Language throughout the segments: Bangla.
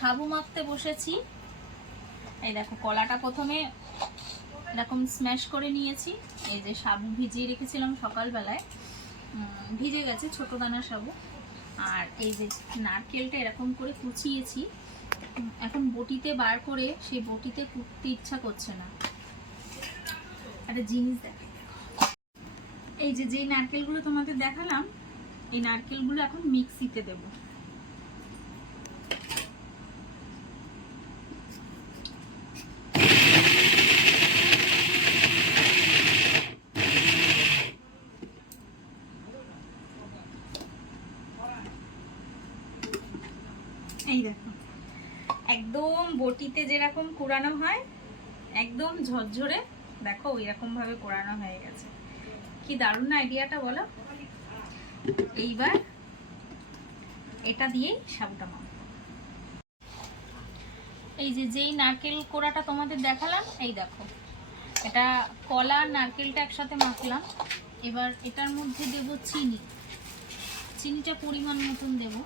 সাবু মাখতে বসেছি। এই দেখো কলাটা প্রথমে এরকম স্ম্যাশ করে নিয়েছি। এই যে সাবু ভিজিয়ে রেখেছিলাম সকালবেলায়, ভিজে গেছে, ছোটো দানা সাবু। আর এই যে নারকেলটা এরকম করে কুচিয়েছি, এখন বটিতে বার করে সেই বটিতে কুটতে ইচ্ছা করছে না। একটা জিনিস দেখে, এই যে যেই নারকেলগুলো তোমাদের দেখালাম, এই নারকেলগুলো এখন মিক্সিতে দেব। এই দেখো একদম বটিতে যেরকম কোরানো হয়, একদম ঝরঝরে, দেখো ওই রকম ভাবে কোরানো হয়ে গেছে। কি দারুণ না আইডিয়াটা, বলো? এইবার এটা দিয়েই সাবুটা মাখবো। এই যে যেই নারকেল কোড়াটা তোমাদের দেখালাম, এই দেখো এটা কলা আর নারকেলটা একসাথে মাখলাম। এবার এটার মধ্যে দেব চিনি, চিনিটা পরিমাণ মতন দেব।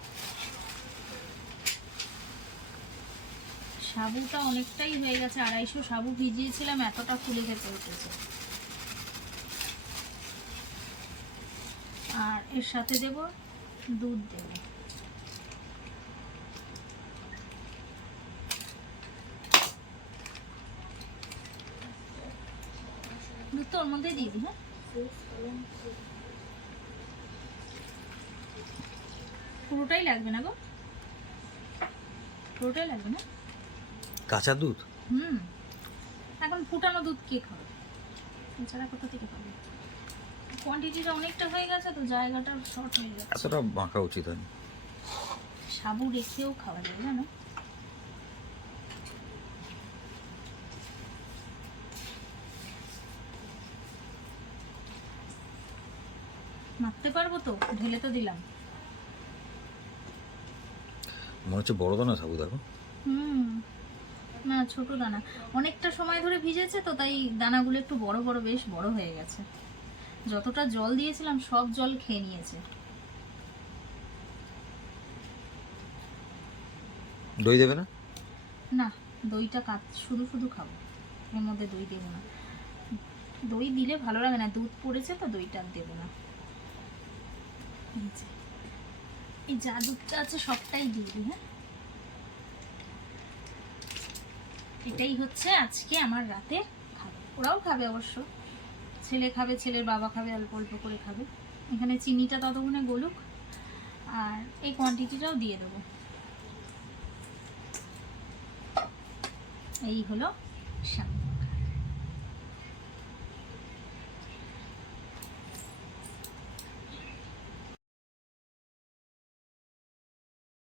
সাবুটা অনেকটাই হয়ে গেছে, 250 সাবু ভিজিয়েছিলাম, এতটা ফুলে খেতে উঠেছে। আর এর সাথে দেব দুধ, দেব দুধ তো ওর মধ্যে দিয়ে দিই। হ্যাঁ, পুরোটাই লাগবে না গো, পুরোটাই লাগবে না। কাঁচা দুধ? এখন ফুটানো দুধ কে খাবে, এছাড়া কোথা থেকে খাবে? কোয়ান্টিটিটা অনেকটা হয়ে গেছে তো, জায়গাটা শর্ট হয়ে যাচ্ছে। এতটা মাখা উচিত হয়নি। সাবু রেখেও খাওয়া যায়, জানো? মাখতে পারবো তো, ঢেলে তো দিলাম। মনে হচ্ছে বড় দানা সাবু, দেখো। না, ছোট দানা, অনেকটা সময় ধরে ভিজেছে তো, তাই দানাগুলো একটু বড় বড়, বেশ বড় হয়ে গেছে। যতটা জল দিয়েছিলাম সব জল খেয়ে নিয়েছে। দই দেবে না? না, দইটা শুধু শুধু খাবো, এর মধ্যে দই দেবো না। দই দিলে ভালো লাগে না, দুধ পড়েছে তো, দইটা দেবো না। এই যা দুধটা আছে সবটাই দিয়ে দিই। হ্যাঁ, এটাই হচ্ছে আজকে আমার রাতের খাবার। ওরাও খাবে অবশ্য, ছেলে খাবে, ছেলের বাবা খাবে, অল্প অল্প করে খাবে। এখানে চিনিটা ততক্ষণে গলুক, আর এই কোয়ান্টিটিটাও দিয়ে দেবো। এই হলো সাবু।